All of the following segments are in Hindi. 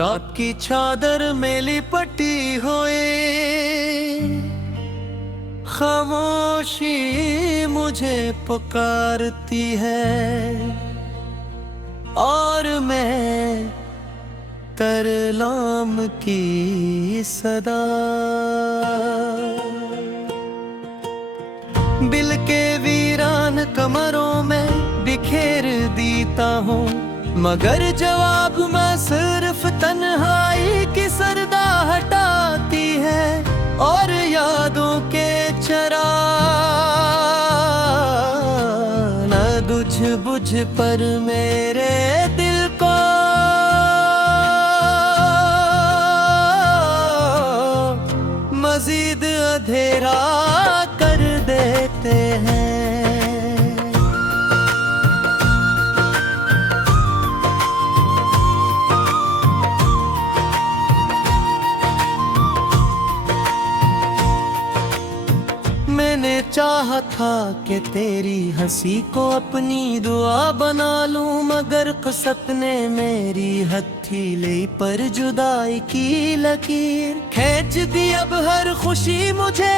रात की चादर में लिपटी हुई खामोशी मुझे पुकारती है और मैं तरलाम की सदा बिल के वीरान कमरों में बिखेर देता हूँ, मगर जवाब मैं सिर्फ तन्हाई की सरदा हटाती है और यादों के चरा न तुझ बुझ पर मेरे दिल को मजीद अंधेरा कर देते हैं। मैंने चाहा था कि तेरी हंसी को अपनी दुआ बना लूं, मगर क़ुसत ने मेरी हथेली पर जुदाई की लकीर खींच दी। अब हर खुशी मुझे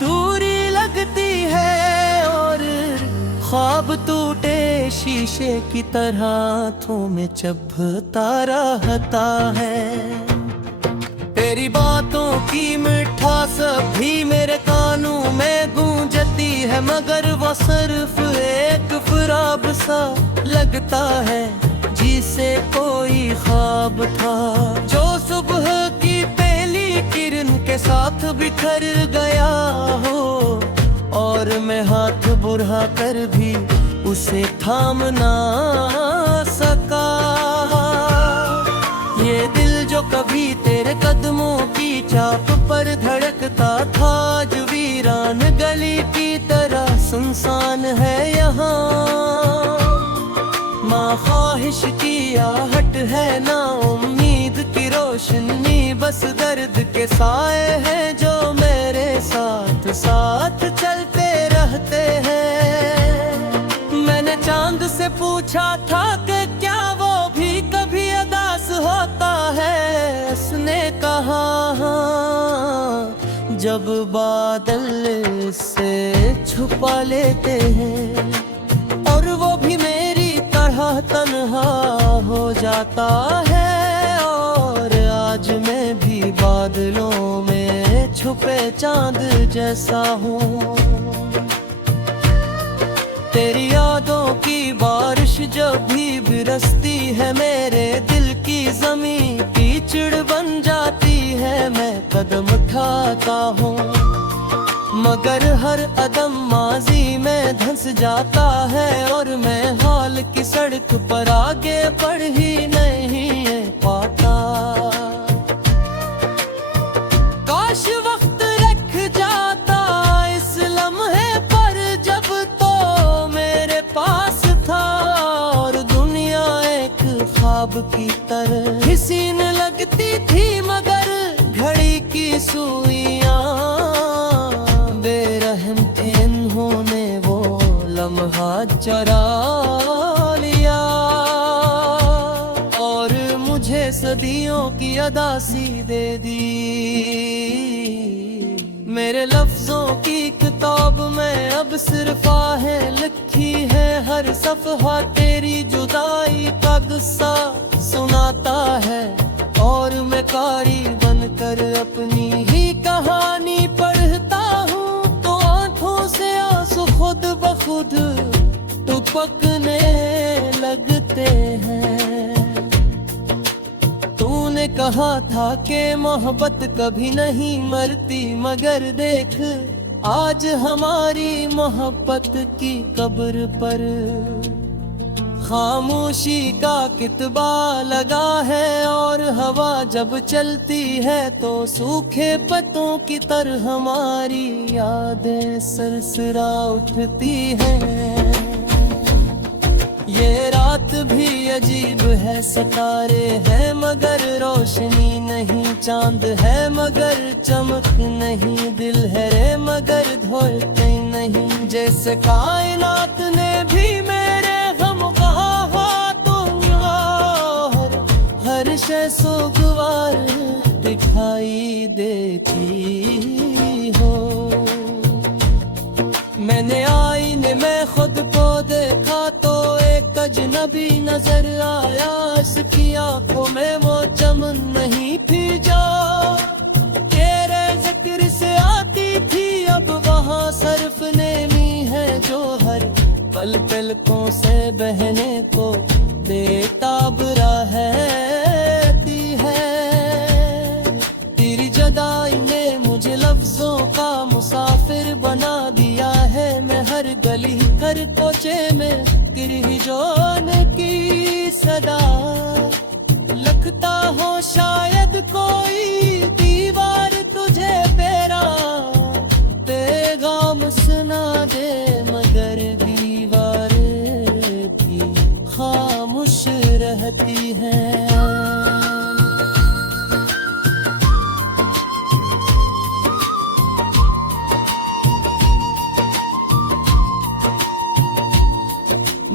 दूरी लगती है और ख्वाब टूटे शीशे की तरह हाथों में चुभता रहता है। तेरी बातों की मिठास भी मेरे कानों में गूंजती है, मगर वो सिर्फ एक ख्वाब सा लगता है जिसे कोई ख्वाब था जो सुबह की पहली किरण के साथ बिखर गया हो और मैं हाथ बढ़ा कर भी उसे थाम ना सका। ये दिल जो कभी तेरे कदमों की चाप पर धड़कता था, आज वीरान गली की तरह सुनसान है यहाँ। माँ ख्वाहिश की आहट है ना उम्मीद की रोशनी, बस दर्द के साए हैं जो मेरे साथ साथ चलते रहते हैं। मैंने चांद से पूछा था कि क्या वो भी कभी उदास होता है, उसने कहा हाँ, जब बादल से छुपा लेते हैं और वो भी मेरी तरह तन्हा हो जाता है। और आज मैं भी बादलों में छुपे चांद जैसा हूँ। तेरी यादों की बारिश जब भी बरसती है मेरे दिल की ज़मीं कीचड़ बन जाती है। मैं कदम उठाता हूँ मगर हर कदम माजी में धंस जाता है और मैं हाल की सड़क पर आगे बढ़ ही नहीं पाता। काश वक्त रख जाता इस लम्हे पर जब तो मेरे पास था और दुनिया एक ख्वाब की तरह हसीन लगती थी, मगर घड़ी की सुइयां बेरहम थे, इन्होंने वो लम्हा चुरा लिया और मुझे सदियों की अदासी दे दी। मेरे लफ्जों की किताब में अब सिर्फ आहें लिखी है, हर सफ़हा तेरी जुदाई का गुस्सा सुनाता है और मैं कारी बनकर अपनी ही कहानी पढ़ता हूँ तो आंखों से आंसू खुद ब खुद टपकने लगते हैं। तूने कहा था कि मोहब्बत कभी नहीं मरती, मगर देख आज हमारी मोहब्बत की कब्र पर खामोशी का कितबा लगा है और हवा जब चलती है तो सूखे पत्तों की तरह हमारी यादें सरसरा उठती हैं। ये रात भी अजीब है, सितारे हैं मगर रोशनी नहीं, चांद है मगर चमक नहीं, दिल है रे मगर धोते नहीं। जैसे कायनात ने भी मेरे गम कहा हो तुम हर शय सोग देती हो। मैंने आईने में खुद को देखा तो एक अजनबी नजर आया। इसकी आंखों में वो चमन नहीं थी जो तेरे जिक्र से आती थी। अब वहाँ सरफ नेमी है जो हर पल पलकों से बहने को बेताब रहती है। तेरी जुदाई ने मुझे लफ्जों का मुसाफिर बना दिया है। मैं हर गली हर कोचे में गिरी जोन की सदा। लगता हो शायद कोई दीवार तुझे तेरा पैगाम सुना दे, मगर दीवार भी खामोश रहती है।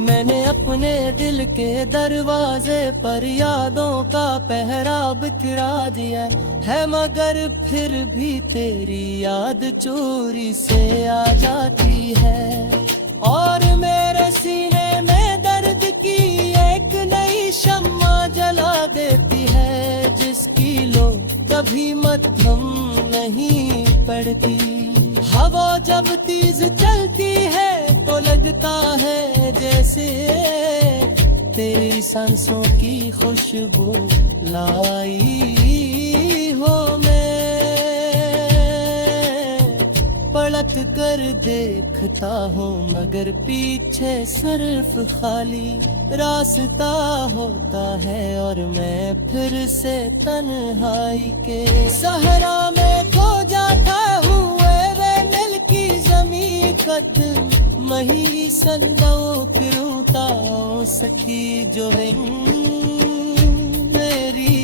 मैंने अपने दिल के दरवाजे पर यादों का पहरा बिखरा दिया है, मगर फिर भी तेरी याद चोरी से आ जाती है। और मेरे सीने में दर्द की एक नई शम्मा जला देती है, जिसकी लो कभी मध्यम नहीं पड़ती। हवा जब तेज चलती है तो लगता है जैसे तेरी सांसों की खुशबू लाई हो। मैं पलट कर देखता हूँ मगर पीछे सिर्फ खाली रास्ता होता है, और मैं फिर से तन्हाई के सहरा में खो जाता हूँ। की जमी कदम मही संदो फिरूता सखी जो है मेरी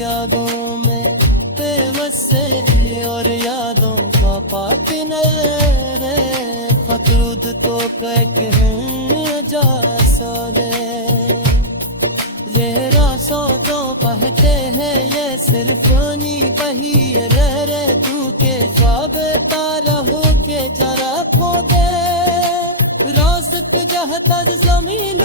यादों में बेबसे। और यादों का पातिन फतरूद तो कह जा सो दे। जहरा सो तो बहते हैं ये सिर्फ नी बही रे तू के ख्वाब तारा हो के जरा खो दे। रोज़ जहता ज़मीन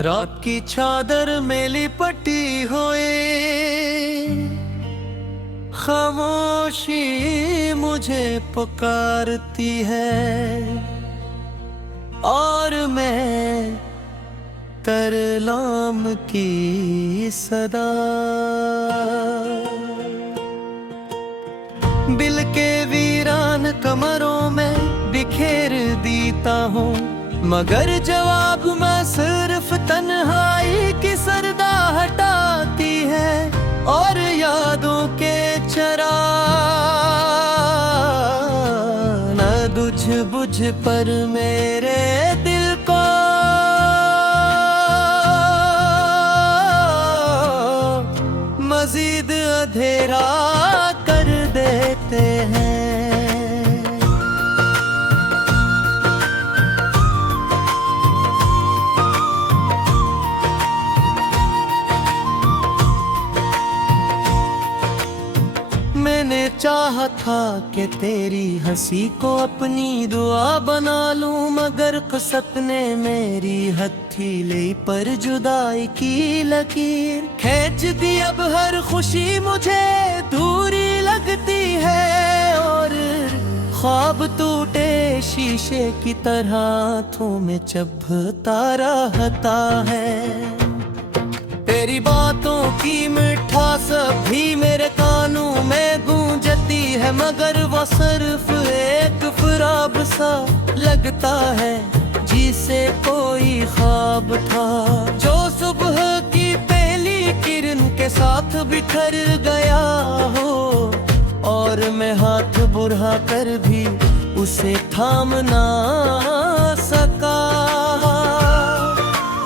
रात की चादर में लिपटी हुई खामोशी मुझे पुकारती है, और मैं तरलाम की सदा। बिल के वीरान कमरों में बिखेर देता हूँ, मगर जवाब में सिर्फ तन्हाई की सरदा हटाती है। और यादों के चरा न तुझ बुझ पर मेरे दिल को मजीद अंधेरा कर देते हैं। मैंने चाहा था कि तेरी हंसी को अपनी दुआ बना लूं, मगर क़ुसत ने मेरी हथेली पर जुदाई की लकीर खींच दी। अब हर खुशी मुझे दूरी लगती है, और ख्वाब टूटे शीशे की तरह हाथों में चुभता रहता है। तेरी बातों की मिठास भी मेरे कानों में गूंजती है, मगर वो सिर्फ एक ख्वाब सा लगता है जिसे कोई ख्वाब था, जो सुबह की पहली किरण के साथ बिखर गया हो। और मैं हाथ बढ़ा कर भी उसे थाम ना सका।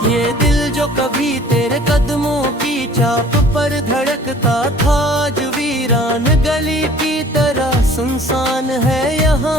ये दिल जो कभी तेरे कदमों की चाप पर धड़कता था जो वीरान गली की तरह सुनसान है यहाँ।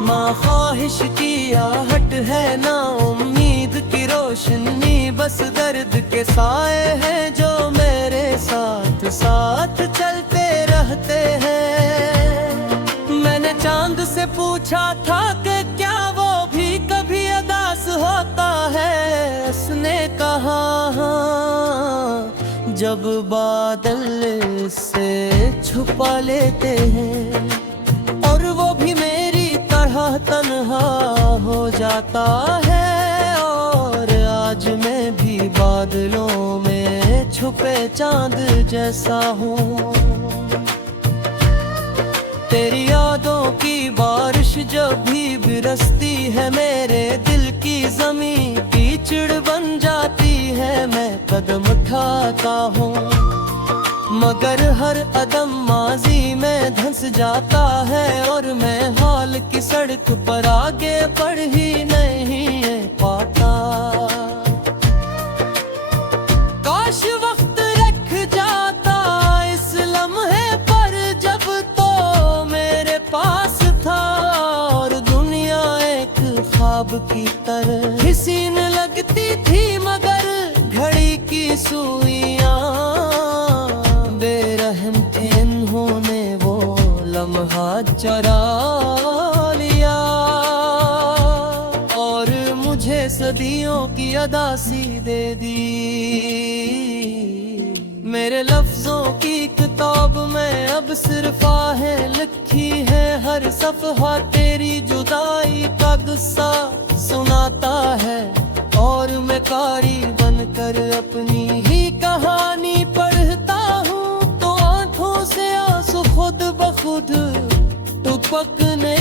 माँ ख्वाहिश की आहट है ना उम्मीद की रोशनी, बस दर्द के साए हैं जो मेरे साथ साथ चलते रहते हैं। मैंने चांद से पूछा था कि क्या वो भी कभी उदास होता है, उसने कहा हाँ, जब बादल से छुपा लेते हैं, और वो भी मेरी तरह तन्हा हो जाता है। और आज मैं भी बादलों में छुपे चांद जैसा हूँ। तेरी यादों की बारिश जब भी बरसती है, मेरे दिल की जमीन कीचड़ बन जाती है। मैं कदम उठाता हूँ मगर हर कदम माजी में धंस जाता है, और मैं हाल की सड़क पर आगे बढ़ ही नहीं पाता। काश वक्त रख जाता इस लम्हे पर जब तो मेरे पास था, और दुनिया एक ख्वाब की तरह हसीन लगती थी, मगर घड़ी की सुइयां बेरहम थे, इन्होंने वो लम्हा चुरा लिया, और मुझे सदियों की अदासी दे दी। मेरे लफ्जों की किताब में अब सिर्फ आहें लिखी है, हर सफ़हा तेरी जुदाई का गुस्सा सुनाता है, और मैं कारी बनकर अपनी ही कहानी पढ़ता हूँ, तो आंखों से आंसू खुद ब खुद टपकने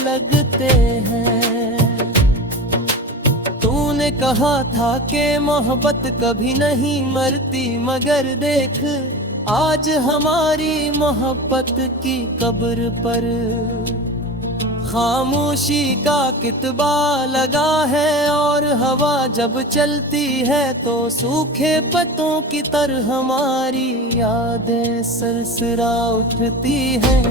लगते हैं। तूने कहा था कि मोहब्बत कभी नहीं मरती, मगर देख आज हमारी मोहब्बत की कब्र पर खामोशी का कितबा लगा है, और हवा जब चलती है तो सूखे पत्तों की तरह हमारी यादें सरसरा उठती हैं।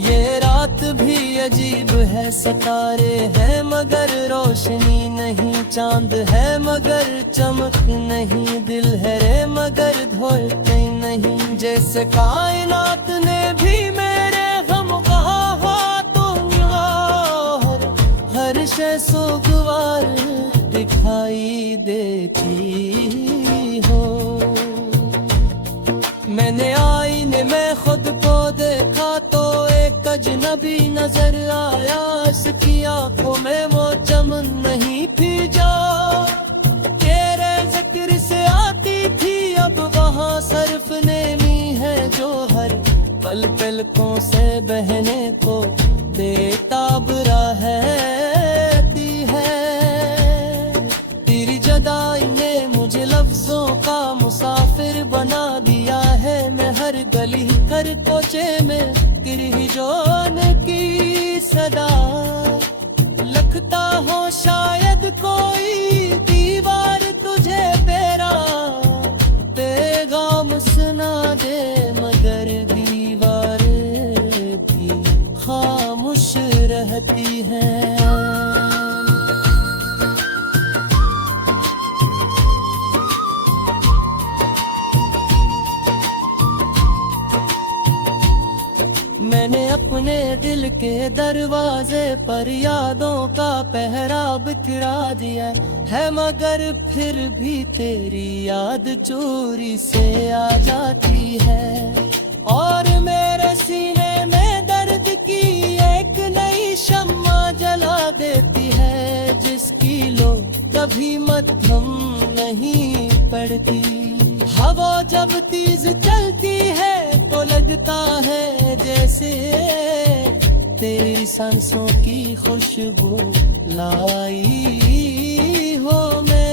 ये रात भी अजीब है, सितारे हैं मगर रोशनी नहीं, चांद है मगर चमक नहीं, दिल है रे मगर धोते नहीं, जैसे कायनात ने भी मेरे गम कहा हो तुम हर शय सुगवार दिखाई देती हो। मैंने आईने में खुद को देखा तो एक अजनबी नजर आया, इसकी आंखों में वो चमन नहीं थी जो तेरे जिक्र से आती थी, अब वहाँ सर्फ नेमी है जो हर पल पलकों से बहने को बेताब रहती है। तेरी जुदाई ने मुझे लफ्जों का मुसाफिर बना दिया है, मैं हर गली हर कोचे में गिर ही जोने की सदा लगता हो, शायद कोई दीवार तुझे तेरा पैगाम सुना दे, मगर दीवार भी खामोश रहती है। मैंने अपने दिल के दरवाजे पर यादों का पहरा बिखरा दिया है, मगर फिर भी तेरी याद चोरी से आ जाती है, और मेरे सीने में दर्द की एक नई शम्मा जला देती है, जिसकी लो कभी मध्यम नहीं पड़ती। हवा जब तेज चलती है तो लगता है जैसे तेरी सांसों की खुशबू लाई हो मैं।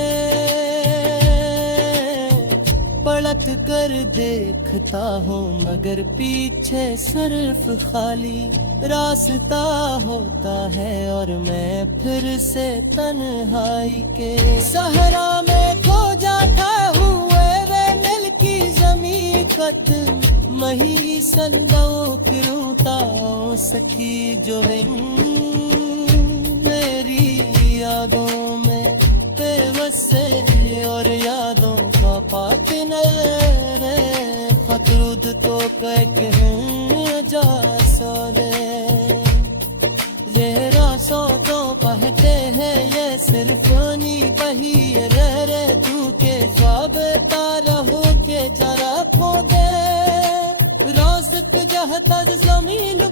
पड़ा मेहनत कर देखता हूँ मगर पीछे सिर्फ खाली रास्ता होता है और मैं फिर से तन्हाई के सहरा में खो जाता हूँ वे दिल की जमी कत मही संदो किरूता सखी जो है मेरी यादों में बेबसे और यादों का पातने रे फतरूद तो कह जा सोरे ये रासों तो बहते हैं ये सिर्फ नी बही रे तू के ख्वाब तारा हो के जरा खो दे रोज़ जहता ज़मीन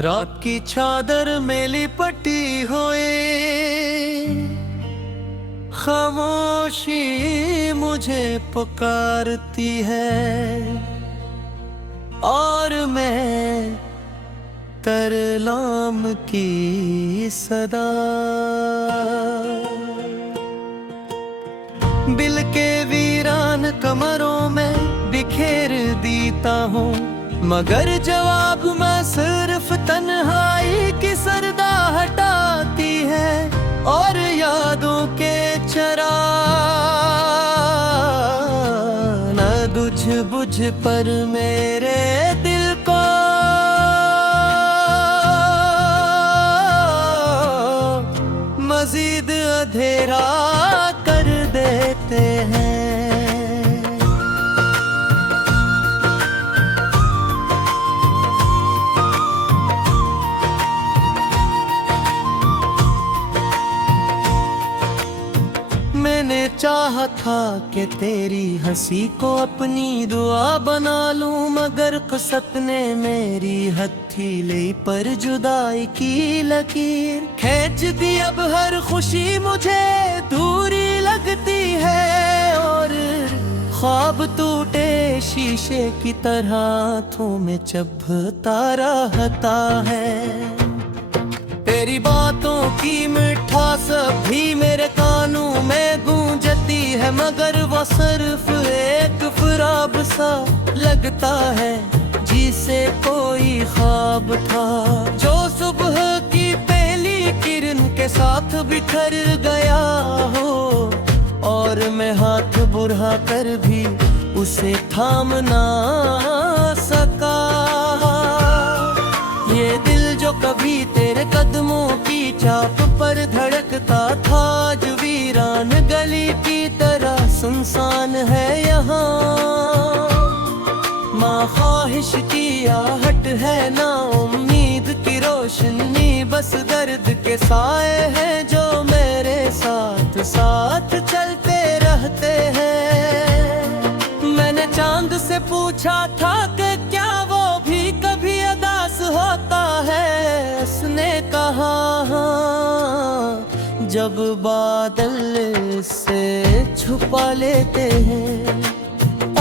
रात की चादर में लिपटी हुई खामोशी मुझे पुकारती है और मैं तरलाम की सदा बिल के वीरान कमरों में बिखेर देता हूँ मगर जवाब मैं सिर्फ तन्हाई की सरदा हटाती है और यादों के चरा न बुझ बुझ पर मेरे दिल को मजीद अंधेरा कर देते हैं। मैंने चाहा था कि तेरी हंसी को अपनी दुआ बना लूं मगर कुसत ने मेरी हथेली पर जुदाई की लकीर खींच दी। अब हर खुशी मुझे दूरी लगती है और ख्वाब टूटे शीशे की तरह हाथों में चुभता रहता है। तेरी बातों की मिठास भी मेरे कानों में गूंजती है मगर वो सिर्फ एक ख्वाब सा लगता है जिसे कोई ख्वाब था जो सुबह की पहली किरण के साथ बिखर गया हो और मैं हाथ बढ़ा कर भी उसे थाम ना सका। ये दिल जो कभी तेरे कदमों की चाप पर धड़कता था आज वीरान गली की तरह सुनसान है यहाँ। माँ ख्वाहिश की आहट है ना उम्मीद की रोशनी बस दर्द के साए हैं जो मेरे साथ साथ चलते रहते हैं। मैंने चांद से पूछा था कि क्या वो भी कभी उदास होता है उसने कहा हाँ जब बादल से छुपा लेते हैं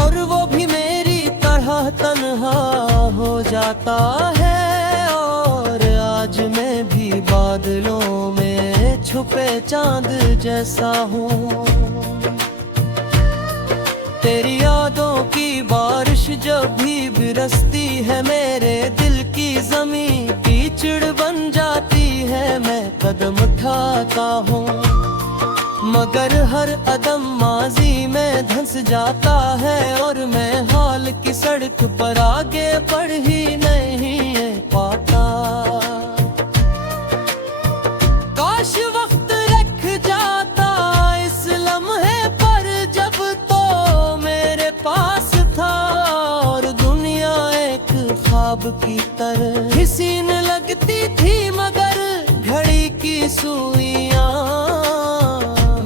और वो भी मेरी तरह तन्हा हो जाता है और आज मैं भी बादलों में छुपे चांद जैसा हूँ। तेरी यादों की बारिश जब भी बरसती है मेरे दिल की जमीन कीचड़ बन जाती है। मैं कदम उठाता हूँ मगर हर कदम माजी में धंस जाता है और मैं हाल की सड़क पर आगे बढ़ ही नहीं पाता। काश वक्त रख जाता इस लम्हे पर जब तो मेरे पास था और दुनिया एक ख्वाब की तरह हसीन लगती थी मगर घड़ी की सुइयां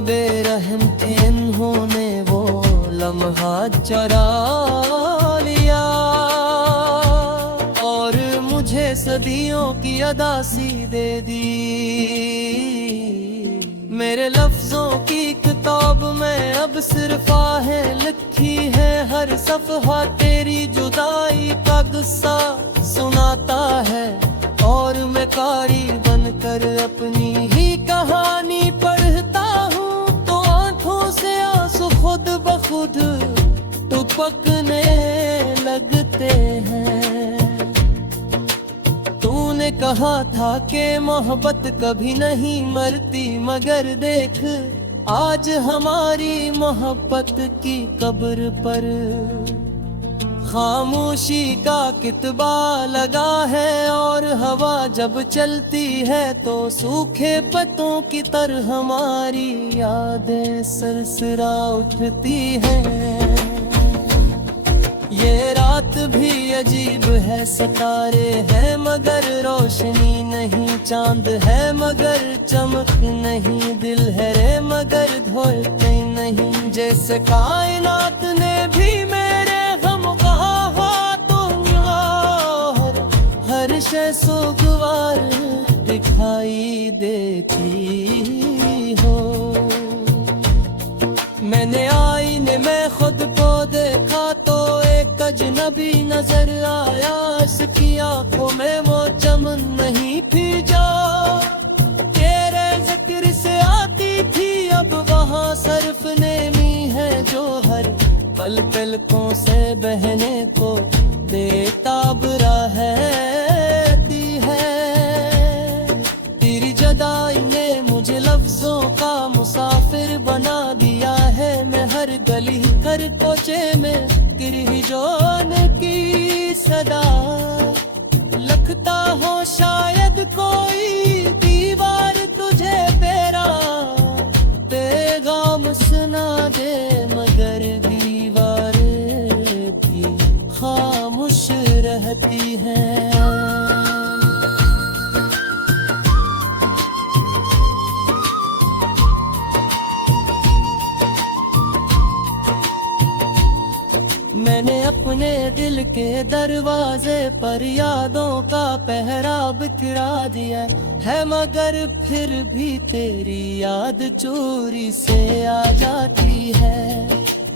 बेरहम थे इन्होंने वो लम्हा चरा लिया और मुझे सदियों की अदासी दे दी। मेरे लफ्जों की किताब में अब सिर्फ आहें लिखी है, हर सफ़हा तेरी जुदाई का गुस्सा सुनाता है। और मैं कारी बनकर अपनी ही कहानी पढ़ता हूँ, तो आंखों से आंसू खुद ब खुद टपकने लगते हैं। तूने कहा था कि मोहब्बत कभी नहीं मरती, मगर देख आज हमारी मोहब्बत की कब्र पर खामोशी का कितबा लगा है। और हवा जब चलती है तो सूखे पत्तों की तरह हमारी यादें सरसरा उठती हैं। ये रात भी अजीब है, सितारे हैं मगर रोशनी नहीं, चांद है मगर चमक नहीं, दिल है रे मगर धोते नहीं। जैसे कायनात ने भी मेरे गम कहा तो हर शय सुगवार दिखाई देती हो। मैंने आईने में खुद को देखा तो एक अजनबी नजर आया, इसकी आंखों में वो चमन नहीं थी जो तेरे जिक्र से आती थी। अब वहाँ सरफ नेमी है जो हर पल पलकों से बहने को बेताबरा रहती है। तेरी जुदाई ने मुझे लफ्जों का मुसाफिर बना दिया है, मैं हर गली हर कोचे में गिरी जोन की सदा लगता हो शायद कोई दीवार तुझे तेरा पैगाम सुना दे, मगर दीवार भी खामोश रहती है। मैंने अपने दिल के दरवाजे पर यादों का पहरा बिखरा दिया है, मगर फिर भी तेरी याद चोरी से आ जाती है।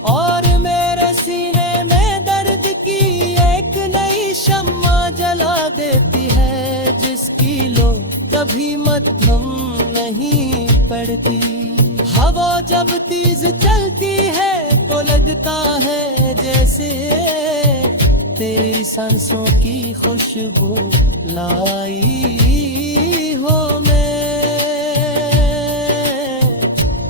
और मेरे सीने में दर्द की एक नई शम्मा जला देती है, जिसकी लो कभी मध्यम नहीं पड़ती। हवा जब तेज चलती है तो लगता है जैसे तेरी सांसों की खुशबू लाई हो। मैं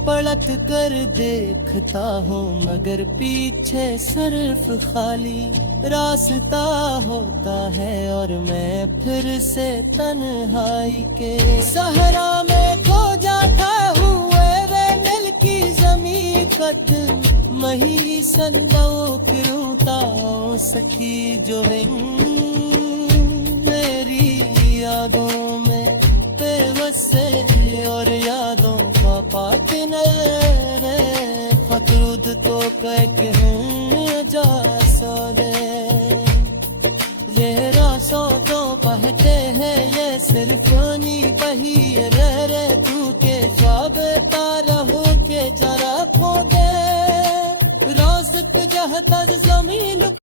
पलट कर देखता हूँ मगर पीछे सिर्फ खाली रास्ता होता है, और मैं फिर से तन्हाई के सहरा में खो जाता हूँ। मही संदो करूँता सखी जो है मेरी यादों में बेवसे, और यादों का पाक न फकरूद तो कह जा सोने।